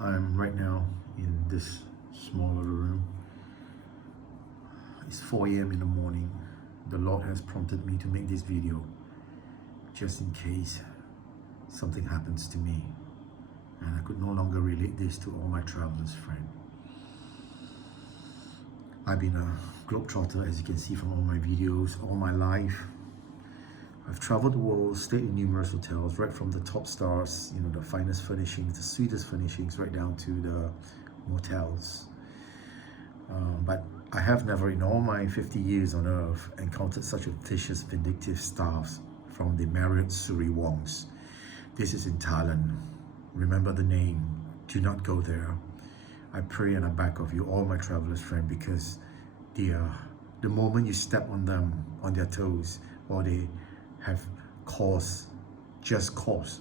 I'm right now in this small little room. It's 4 a.m. in the morning. The Lord has prompted me to make this video just in case something happens to me and I could no longer relate this to all my travelers, friend. I've been a globetrotter, as you can see from all my videos, all my life. I've traveled the world, stayed in numerous hotels, right from the top stars, the finest furnishings, the sweetest furnishings, right down to the motels. But I have never, in all my 50 years on earth, encountered such a vicious, vindictive staff from the Marriott Suri Wongs. This is in Thailand. Remember the name. Do not go there. I pray and I back of you, all my travelers, friend, because the moment you step on them, on their toes, or they have just cause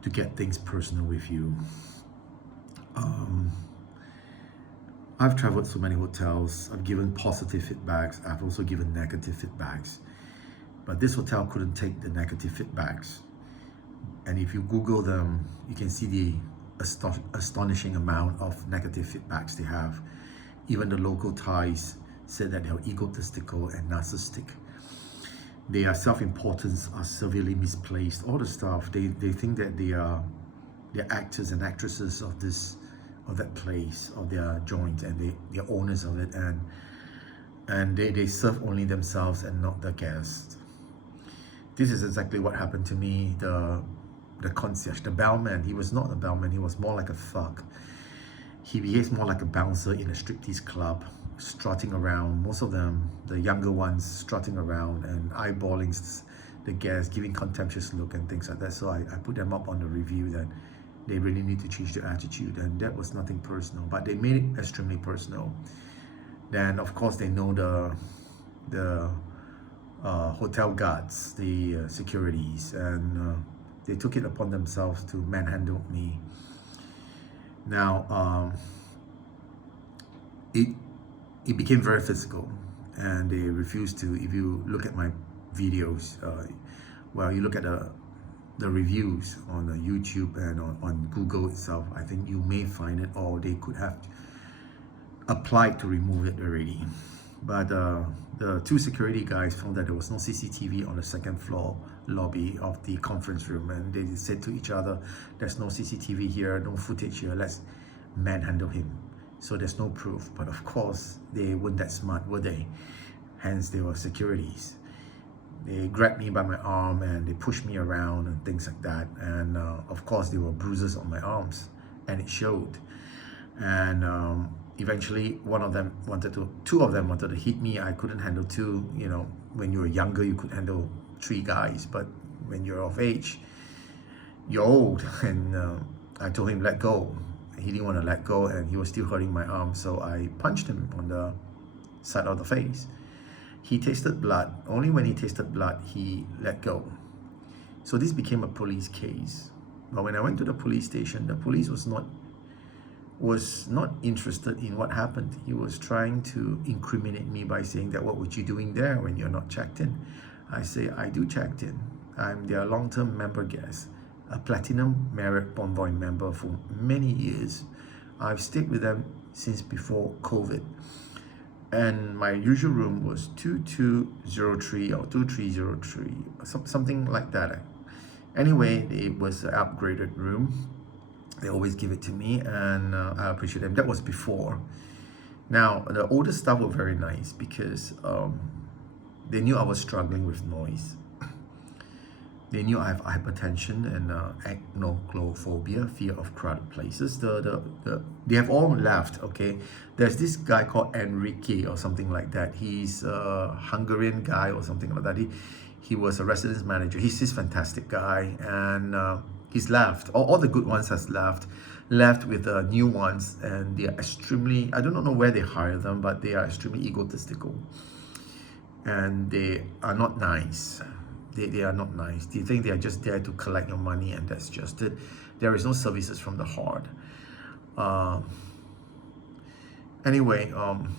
to get things personal with you. I've traveled so many hotels. I've given positive feedbacks. I've also given negative feedbacks. But this hotel couldn't take the negative feedbacks. And if you Google them, you can see the astonishing amount of negative feedbacks they have. Even the local Thais said that they're egotistical and narcissistic. Their self-importance are severely misplaced. All the stuff, they think that they're actors and actresses of that place, of their joint, and they're owners of it, and they serve only themselves and not the guests. This is exactly what happened to me. The concierge, the bellman, he was not a bellman, he was more like a thug. He behaves more like a bouncer in a striptease club, strutting around, most of them, the younger ones, strutting around and eyeballing the guests, giving contemptuous look and things like that. So I put them up on the review that they really need to change their attitude, and that was nothing personal, but they made it extremely personal. Then of course they know the hotel guards, the securities, and they took it upon themselves to manhandle me. Now it became very physical, and they refused to. If you look at my videos, you look at the reviews on YouTube and on Google itself, I think you may find it, or they could have applied to remove it already. But the two security guys found that there was no CCTV on the second floor lobby of the conference room, and they said to each other, there's no CCTV here, no footage here, let's manhandle him. So there's no proof. But of course, they weren't that smart, were they? Hence, they were securities. They grabbed me by my arm and they pushed me around and things like that. And of course, there were bruises on my arms, and it showed. And eventually, two of them wanted to hit me. I couldn't handle two. When you were younger, you could handle 3 guys, but when you're of age, you're old. And I told him, let go. He didn't want to let go, and he was still hurting my arm, so I punched him on the side of the face. He tasted blood. Only when he tasted blood, he let go. So this became a police case. But when I went to the police station, the police was not interested in what happened. He was trying to incriminate me by saying that, what were you doing there when you're not checked in? I say, I do checked in. I'm their long-term member guest, a platinum Marriott Bonvoy member for many years. I've stayed with them since before COVID. And my usual room was 2203 or 2303, something like that. Anyway, it was an upgraded room. They always give it to me, and I appreciate them. That was before. Now, the older staff were very nice because they knew I was struggling with noise. They knew I have hypertension and acnophobia, fear of crowded places. They have all left, okay? There's this guy called Enrique or something like that. He's a Hungarian guy or something like that. He was a residence manager. He's this fantastic guy, and he's left. All the good ones has left with the new ones, and they are extremely, I don't know where they hire them, but they are extremely egotistical. And they are not nice. They are not nice. They think they are just there to collect your money, and that's just it. There is no services from the heart. Anyway,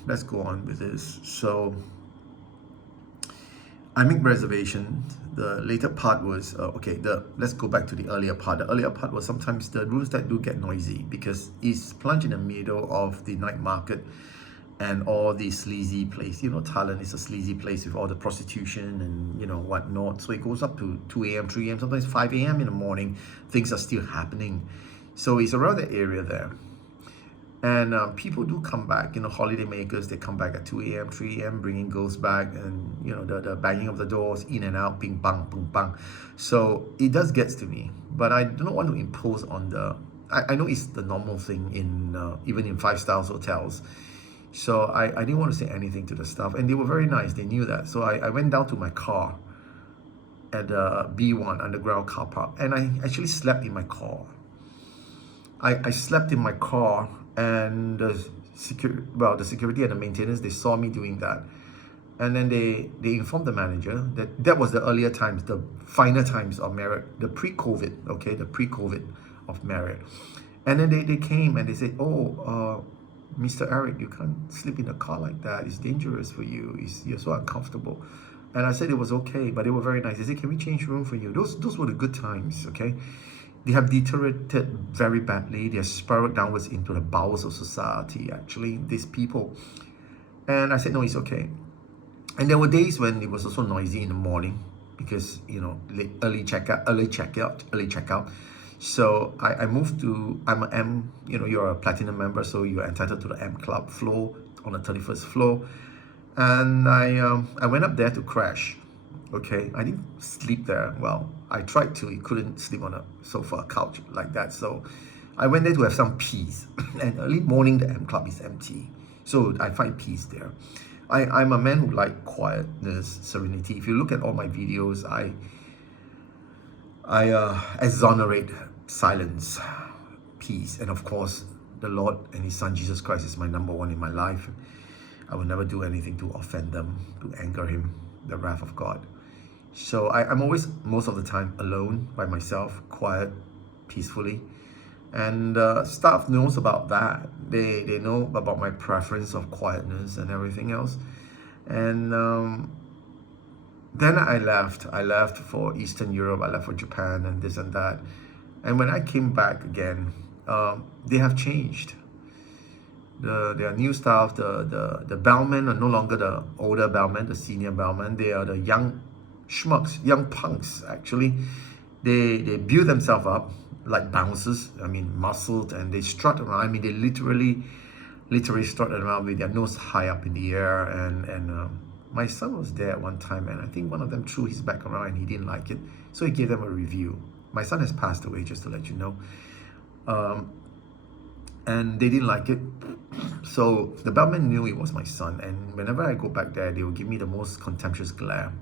let's go on with this. So I make reservation. The later part was okay. Let's go back to the earlier part. The earlier part was sometimes the rooms that do get noisy because it's plunged in the middle of the night market and all the sleazy place. You know, Thailand is a sleazy place with all the prostitution and whatnot. So it goes up to 2 a.m., 3 a.m., sometimes 5 a.m. in the morning. Things are still happening. So it's around the area there. And people do come back, holiday makers, they come back at 2 a.m., 3 a.m., bringing girls back and, the banging of the doors, in and out, ping, bang, ping, bang. So it does get to me, but I do not want to impose on I know it's the normal thing in, even in 5-star hotels. So I didn't want to say anything to the staff, and they were very nice, they knew that. So I went down to my car at the B1 underground car park, and I actually slept in my car. I slept in my car, and the security and the maintenance, they saw me doing that. And then they informed the manager that was the earlier times, the finer times of Marriott, the pre-COVID, okay, the pre-COVID of Marriott. And then they came and they said, Mr. Eric, you can't sleep in a car like that. It's dangerous for you. You're so uncomfortable. And I said it was okay, but they were very nice. They said, can we change room for you? Those were the good times, okay? They have deteriorated very badly. They have spiraled downwards into the bowels of society, actually, these people. And I said, no, it's okay. And there were days when it was also noisy in the morning because, early checkout. So I moved to, I'm an M, you're a platinum member, so you're entitled to the M Club floor on the 31st floor. And I went up there to crash. Okay, I didn't sleep there. Well, I tried to. You couldn't sleep on a sofa, couch like that. So I went there to have some peace. And early morning, the M Club is empty. So I find peace there. I'm a man who like quietness, serenity. If you look at all my videos, I exonerate silence, peace. And of course, the Lord and His Son, Jesus Christ, is my number one in my life. I will never do anything to offend them, to anger Him, the wrath of God. So I'm always, most of the time, alone by myself, quiet, peacefully. And staff knows about that. They know about my preference of quietness and everything else. And then I left for Eastern Europe, I left for Japan and this and that. And when I came back again, they have changed. There are new staff, the bellmen are no longer the older bellmen, the senior bellmen. They are the young schmucks, young punks, actually. They build themselves up like bouncers, muscled, and they strut around. They literally strut around with their nose high up in the air. And my son was there at one time, and I think one of them threw his back around and he didn't like it. So he gave them a review. My son has passed away, just to let you know. And they didn't like it. So the bellman knew it was my son, and whenever I go back there, they will give me the most contemptuous glare,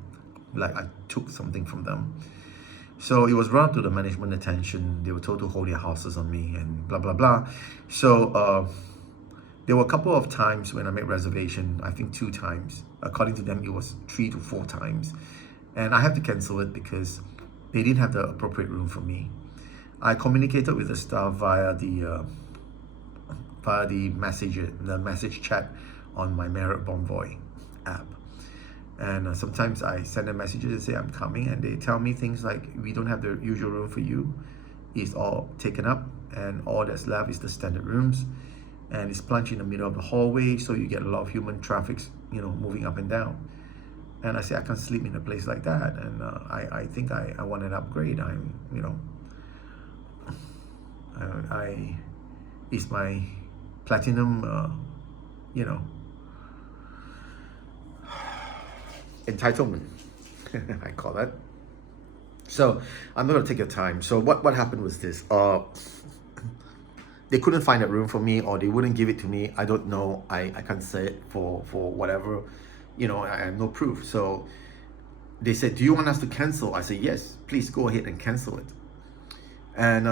like I took something from them. So it was brought to the management attention. They were told to hold their horses on me and blah, blah, blah. So there were a couple of times when I made reservation, I think 2 times. According to them, it was 3 to 4 times. And I had to cancel it because they didn't have the appropriate room for me. I communicated with the staff via the message chat on my Marriott Bonvoy app. And sometimes I send them messages and say I'm coming, and they tell me things like, we don't have the usual room for you. It's all taken up, and all that's left is the standard rooms. And it's plunged in the middle of the hallway, so you get a lot of human traffic, moving up and down. And I say, I can't sleep in a place like that. And I think I want an upgrade. It's my platinum, entitlement, I call that. So I'm not gonna take your time. So what happened was this. They couldn't find a room for me, or they wouldn't give it to me. I don't know. I can't say it for whatever. I have no proof. So they said, do you want us to cancel? I said, yes, please go ahead and cancel it. And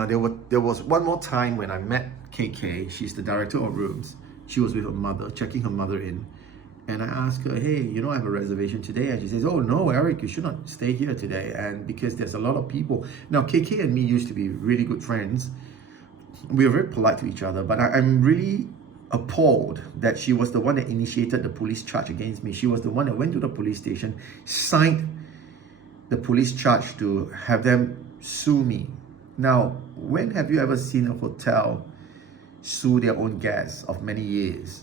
there was one more time when I met KK. She's the director of rooms. She was with her mother, checking her mother in. And I asked her, hey, I have a reservation today. And she says, oh no, Eric, you should not stay here today. And because there's a lot of people. Now, KK and me used to be really good friends. We were very polite to each other, but I'm really appalled that she was the one that initiated the police charge against me. She was the one that went to the police station, signed the police charge to have them sue me. Now, when have you ever seen a hotel sue their own guests of many years?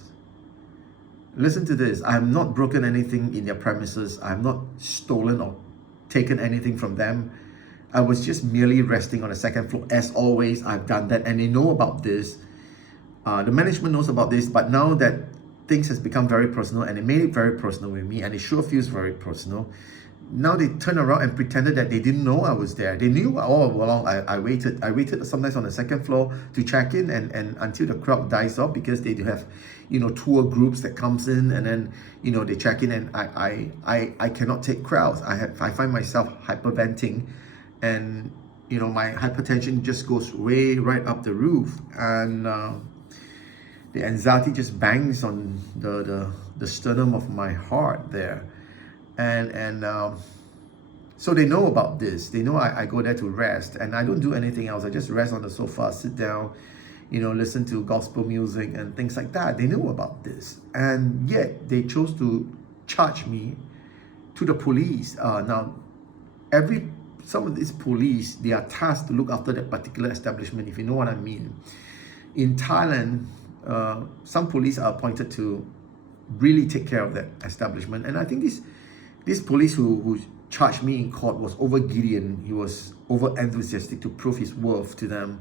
Listen to this. I have not broken anything in their premises. I have not stolen or taken anything from them. I was just merely resting on the second floor. As always, I've done that, and they know about this. The management knows about this, but now that things has become very personal, and they made it very personal with me, and it sure feels very personal. Now they turn around and pretended that they didn't know I was there. They knew all along. I waited. I waited sometimes on the second floor to check in, and until the crowd dies off, because they do have, tour groups that comes in, and then they check in, and I cannot take crowds. I find myself hyperventing, and my hypertension just goes way right up the roof, and the anxiety just bangs on the sternum of my heart there. And so they know about this. They know I go there to rest, and I don't do anything else. I just rest on the sofa, sit down, listen to gospel music and things like that. They know about this, and yet they chose to charge me to the police. Now, some of these police, they are tasked to look after that particular establishment, if you know what I mean. In Thailand, some police are appointed to really take care of that establishment, and I think this police who charged me in court was over Gideon. He was over enthusiastic to prove his worth to them.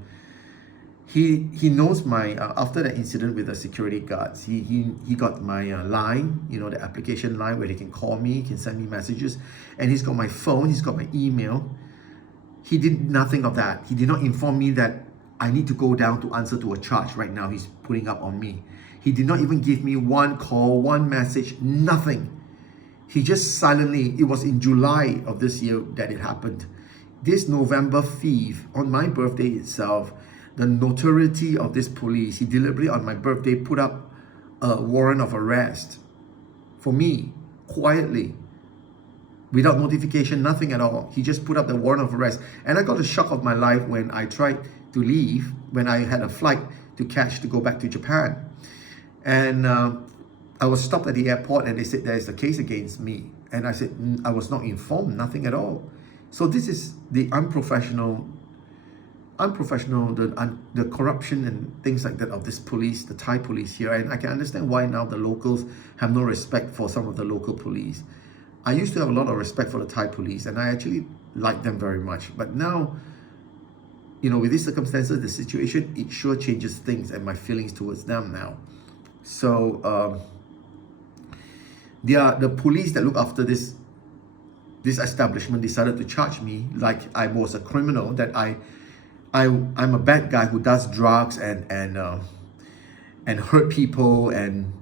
He knows my after that incident with the security guards, he got my line, the application line where he can call me, he can send me messages, and he's got my phone, he's got my email. He did nothing of that. He did not inform me that I need to go down to answer to a charge right now he's putting up on me. He did not even give me one call, one message, nothing. He just silently, it was in July of this year that it happened. This November 5th, on my birthday itself, the notoriety of this police, he deliberately on my birthday put up a warrant of arrest for me, quietly, without notification, nothing at all. He just put up the warrant of arrest. And I got a shock of my life when I tried to leave, when I had a flight to catch to go back to Japan. And I was stopped at the airport, and they said there is a case against me. And I said, I was not informed, nothing at all. So this is the unprofessional, the corruption and things like that of this police, the Thai police here. And I can understand why now the locals have no respect for some of the local police. I used to have a lot of respect for the Thai police, and I actually liked them very much. But now, with these circumstances, the situation, it sure changes things and my feelings towards them now. So they are the police that look after this establishment decided to charge me like I was a criminal, that I'm a bad guy who does drugs and hurt people and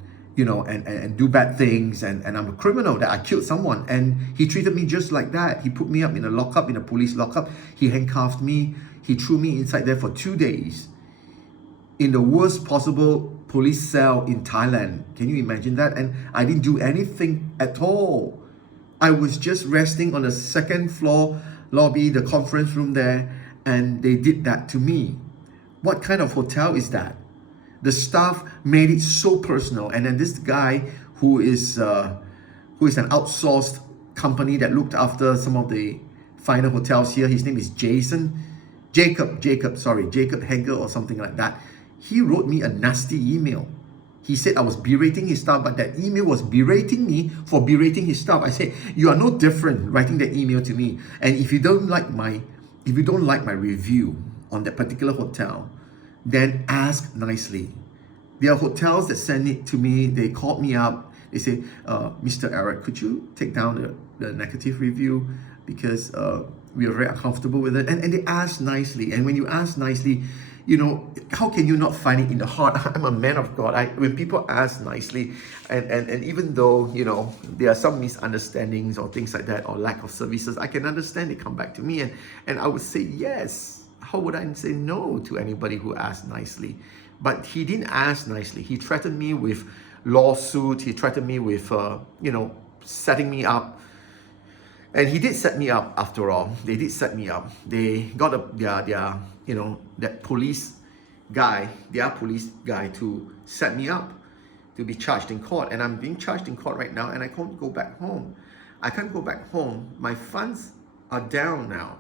do bad things, and I'm a criminal, that I killed someone. And he treated me just like that. He put me up in a lockup, in a police lockup. He handcuffed me. He threw me inside there for 2 days in the worst possible police cell in Thailand. Can you imagine that? And I didn't do anything at all. I was just resting on the second floor lobby, the conference room there, and they did that to me. What kind of hotel is that? The staff made it so personal, and then this guy who is an outsourced company that looked after some of the finer hotels here, his name is Jacob Hegel or something like that. He wrote me a nasty email. He said I was berating his staff, but that email was berating me for berating his staff. I said, you are no different writing that email to me. And if you don't like my review on that particular hotel, then ask nicely. There are hotels that send it to me. They called me up. They say, Mr. Eric, could you take down the negative review, because we are very uncomfortable with it. And they ask nicely. And when you ask nicely, how can you not find it in the heart? I'm a man of God. When people ask nicely, and even though, there are some misunderstandings or things like that, or lack of services, I can understand. They come back to me, and I would say yes. How would I say no to anybody who asked nicely? But he didn't ask nicely. He threatened me with lawsuit. He threatened me with, setting me up. And he did set me up after all. They did set me up. They got that police guy, their police guy, to set me up to be charged in court. And I'm being charged in court right now, and I can't go back home. I can't go back home. My funds are down now.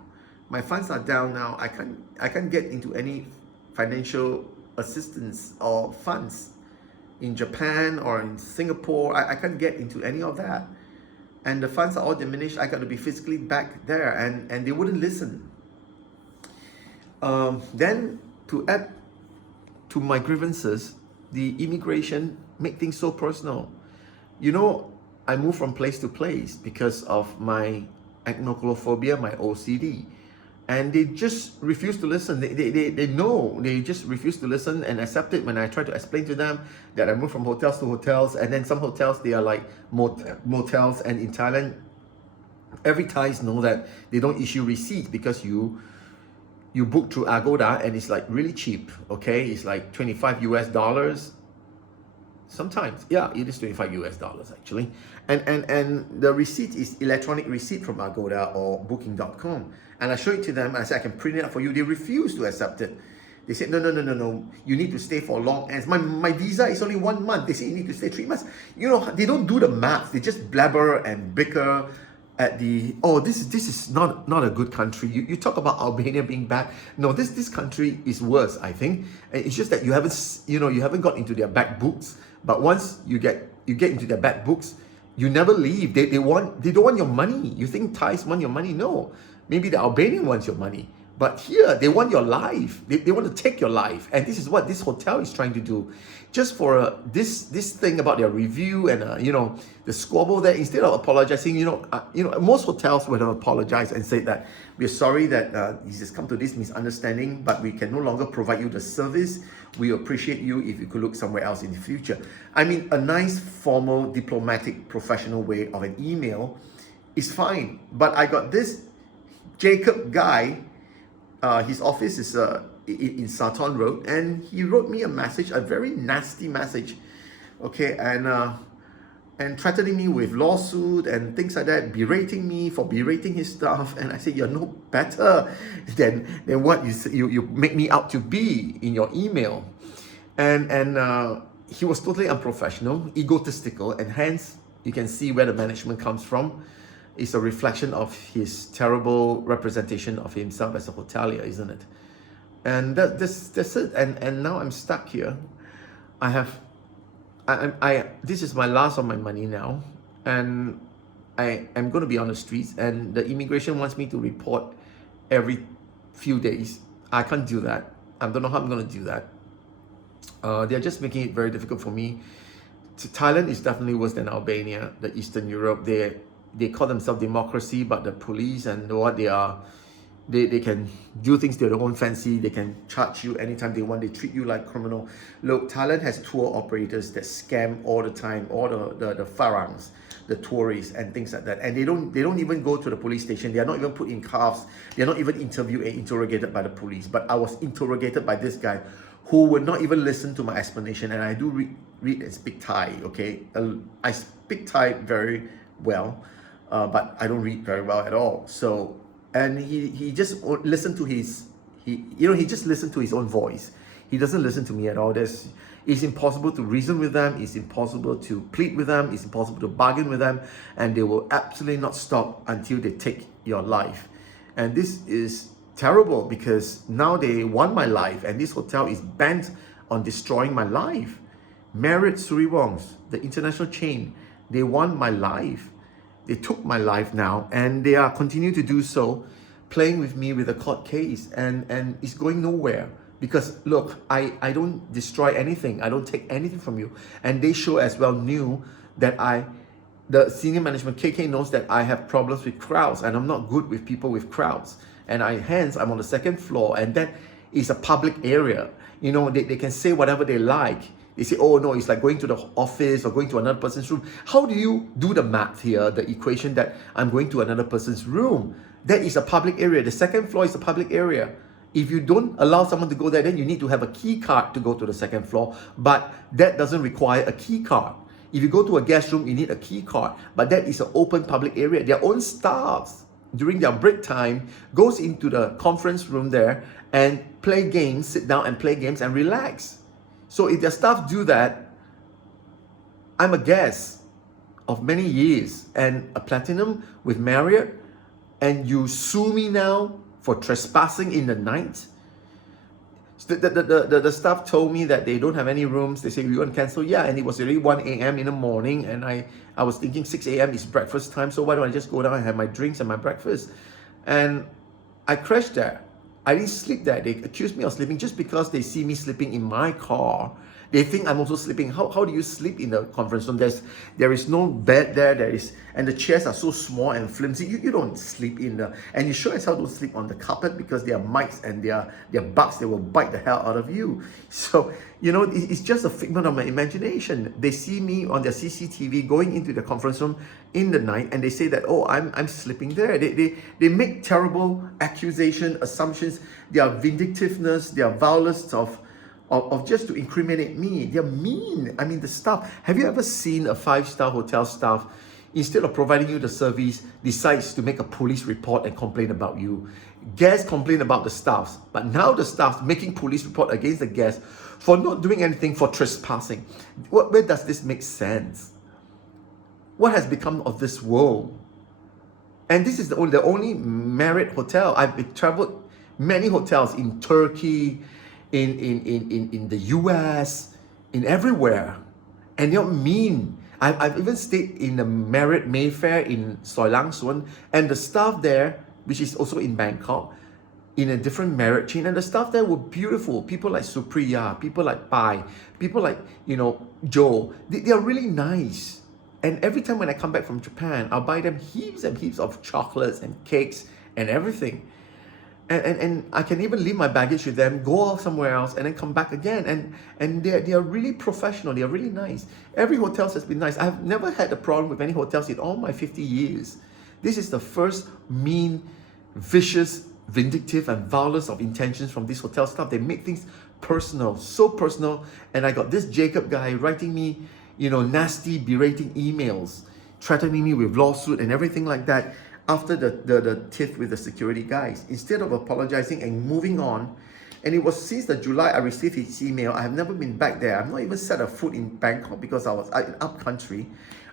My funds are down now. I can't get into any financial assistance or funds in Japan or in Singapore. I can't get into any of that. And the funds are all diminished. I got to be physically back there, and they wouldn't listen. Then to add to my grievances, the immigration make things so personal. You know, I move from place to place because of my acnophobia, my OCD. And they just refuse to listen. They know, they just refuse to listen and accept it when I try to explain to them that I move from hotels to hotels, and then some hotels, they are like motels, and in Thailand, every Thais know that they don't issue receipts because you book through Agoda and it's like really cheap, okay? It's like $25 sometimes. Yeah, it is $25 actually. And the receipt is electronic receipt from Agoda or booking.com. And I show it to them, and I say, I can print it out for you. They refuse to accept it. They said, no, you need to stay for long. And my visa is only 1 month. They say you need to stay 3 months. You know, they don't do the math. They just blabber and bicker at the, oh, this is not a good country. You talk about Albania being bad. No, this country is worse, I think. It's just that you haven't got into their back books. But once you get into their back books, you never leave. They don't want your money. You think Thais want your money? No. Maybe the Albanian wants your money. But here, they want your life. They want to take your life. And this is what this hotel is trying to do. Just for this thing about their review and, the squabble there, instead of apologizing, most hotels would have apologized and said that we're sorry that this has come to this misunderstanding, but we can no longer provide you the service. We appreciate you if you could look somewhere else in the future. I mean, a nice, formal, diplomatic, professional way of an email is fine. But I got this Jacob guy, his office is in Saturn Road, and he wrote me a message, a very nasty message, okay, and threatening me with lawsuit and things like that, berating me for berating his staff. And I said, you're no better than what you make me out to be in your email. And he was totally unprofessional, egotistical, and hence you can see where the management comes from. It's a reflection of his terrible representation of himself as a hotelier, isn't it? And that's it. And now I'm stuck here. This is my last of my money now, and I'm going to be on the streets. And the immigration wants me to report every few days. I can't do that. I don't know how I'm going to do that. They're just making it very difficult for me. Thailand is definitely worse than Albania, the Eastern Europe. They call themselves democracy, but the police and what they are, they can do things to their own fancy. They can charge you anytime they want. They treat you like criminal. Look, Thailand has tour operators that scam all the time, all the Farangs, the tourists and things like that. And they don't even go to the police station. They are not even put in cuffs. They are not even interviewed and interrogated by the police. But I was interrogated by this guy who would not even listen to my explanation. And I do read and speak Thai, okay? I speak Thai very well. But I don't read very well at all. So, and he just listened to he just listened to his own voice. He doesn't listen to me at all. It's impossible to reason with them. It's impossible to plead with them. It's impossible to bargain with them. And they will absolutely not stop until they take your life. And this is terrible because now they want my life, and this hotel is bent on destroying my life. Marriott Suriwongs, the international chain, they want my life. They took my life now, and they are continuing to do so, playing with me with a court case, and it's going nowhere. Because look, I don't destroy anything. I don't take anything from you. And they sure as well knew that the senior management, KK, knows that I have problems with crowds, and I'm not good with people with crowds. And hence I'm on the second floor, and that is a public area. They can say whatever they like. They say, oh no, it's like going to the office or going to another person's room. How do you do the math here, the equation that I'm going to another person's room? That is a public area. The second floor is a public area. If you don't allow someone to go there, then you need to have a key card to go to the second floor. But that doesn't require a key card. If you go to a guest room, you need a key card. But that is an open public area. Their own staffs, during their break time, goes into the conference room there and play games, sit down and play games and relax. So if their staff do that, I'm a guest of many years, and a platinum with Marriott, and you sue me now for trespassing in the night? The staff told me that they don't have any rooms. They say, you want to cancel? Yeah, and it was already 1 a.m. in the morning, and I was thinking 6 a.m. is breakfast time, so why don't I just go down and have my drinks and my breakfast? And I crashed there. I didn't sleep there. They accused me of sleeping just because they see me sleeping in my car. They think I'm also sleeping. How do you sleep in the conference room? There is no bed there. And the chairs are so small and flimsy. You don't sleep in the, and you sure as hell don't sleep on the carpet because there are mites and there are bugs that will bite the hell out of you. So, it's just a figment of my imagination. They see me on their CCTV going into the conference room in the night, and they say that, oh, I'm sleeping there. They make terrible accusation, assumptions, their vindictiveness, their violence of just to incriminate me. They're mean. I mean, the staff. Have you ever seen a 5-star hotel staff, instead of providing you the service, decides to make a police report and complain about you? Guests complain about the staffs, but now the staff's making police report against the guests for not doing anything, for trespassing. Where does this make sense? What has become of this world? And this is the only Marriott hotel. I've traveled many hotels in Turkey, in the US, in everywhere, and they're mean. I've even stayed in the Marriott Mayfair in Soi Lang Suan, and the staff there, which is also in Bangkok, in a different Marriott chain, and the staff there were beautiful. People like Supriya, people like Pai, people like Joe. They are really nice. And every time when I come back from Japan, I'll buy them heaps and heaps of chocolates and cakes and everything. And I can even leave my baggage with them, go off somewhere else, and then come back again. And they are really professional. They are really nice. Every hotel has been nice. I've never had a problem with any hotels in all my 50 years. This is the first mean, vicious, vindictive, and violence of intentions from this hotel staff. They make things personal, so personal. And I got this Jacob guy writing me, nasty, berating emails, threatening me with lawsuit and everything like that. After the tiff with the security guys, instead of apologizing and moving on, and it was since the July I received his email. I have never been back there. I've not even set a foot in Bangkok because I was in up country.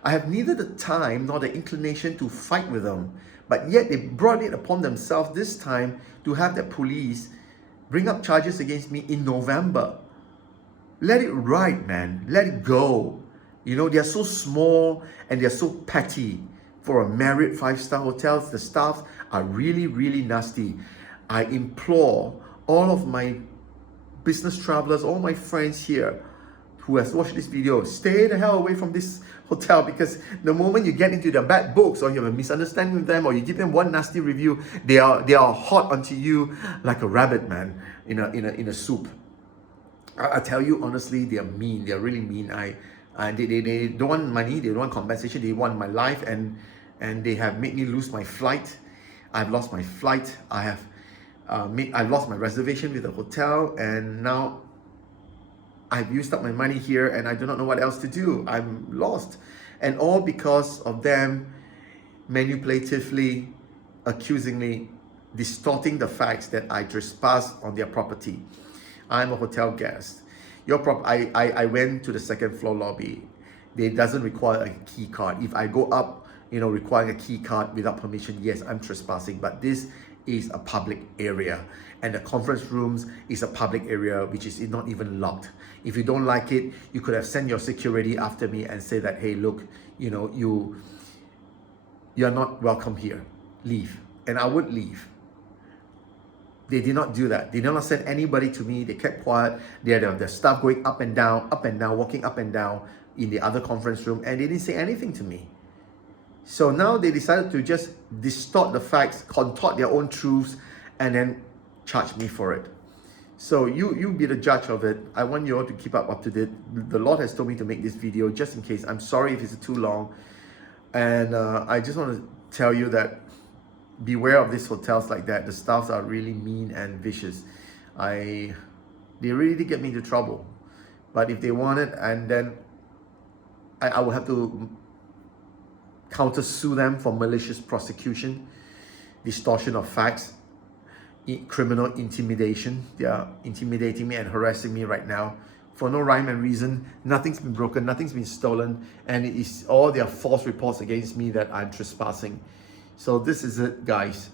I have neither the time nor the inclination to fight with them, but yet they brought it upon themselves this time to have the police bring up charges against me in November. Let it ride, man. Let it go. They are so small and they are so petty. For a Marriott 5-star hotels, the staff are really, really nasty. I implore all of my business travelers, all my friends here who has watched this video, stay the hell away from this hotel, because the moment you get into their bad books or you have a misunderstanding with them or you give them one nasty review, they are hot onto you like a rabbit, man, in a soup. I tell you honestly, they are mean. They are really mean. They don't want money. They don't want compensation. They want my life, and they have made me lose my flight. I've lost my flight. I've lost my reservation with the hotel, and now I've used up my money here, and I do not know what else to do. I'm lost, and all because of them manipulatively, accusingly distorting the facts that I trespassed on their property. I'm a hotel guest. I went to the second floor lobby. It doesn't require a key card. If I go up, requiring a key card without permission, yes, I'm trespassing. But this is a public area, and the conference rooms is a public area which is not even locked. If you don't like it, you could have sent your security after me and say that, hey, look, you're not welcome here. Leave. And I would leave. They did not do that. They did not send anybody to me. They kept quiet. They had their staff going up and down, walking up and down in the other conference room, and they didn't say anything to me. So now they decided to just distort the facts, contort their own truths, and then charge me for it. So you be the judge of it. I want you all to keep up to date. The Lord has told me to make this video just in case. I'm sorry if it's too long. And I just want to tell you that beware of these hotels like that. The staffs are really mean and vicious. They really did get me into trouble. But if they want it, and then I will have to counter sue them for malicious prosecution, distortion of facts, criminal intimidation. They are intimidating me and harassing me right now for no rhyme and reason. Nothing's been broken, nothing's been stolen, and it is all their false reports against me that I'm trespassing. So this is it, guys.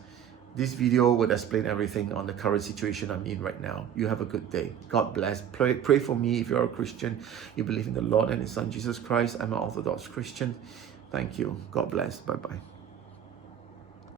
This video would explain everything on the current situation I'm in right now. You have a good day. God bless. Pray for me if you're a Christian. You believe in the Lord and His Son, Jesus Christ. I'm an Orthodox Christian. Thank you. God bless. Bye-bye.